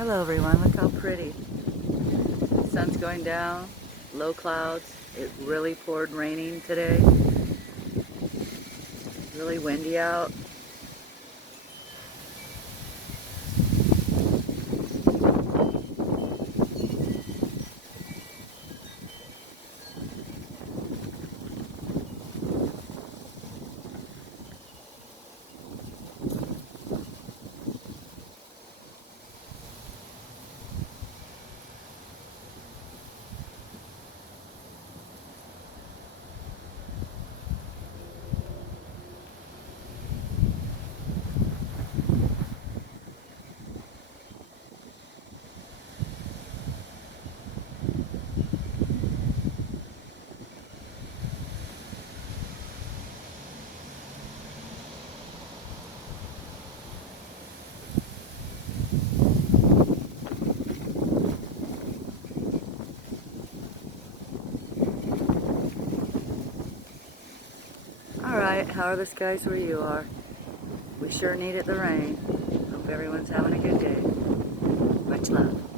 Hello everyone, look how pretty. Sun's going down, low clouds. It really poured raining today. Really windy out. Alright, how are the skies where you are? We sure needed the rain. Hope everyone's having a good day. Much love.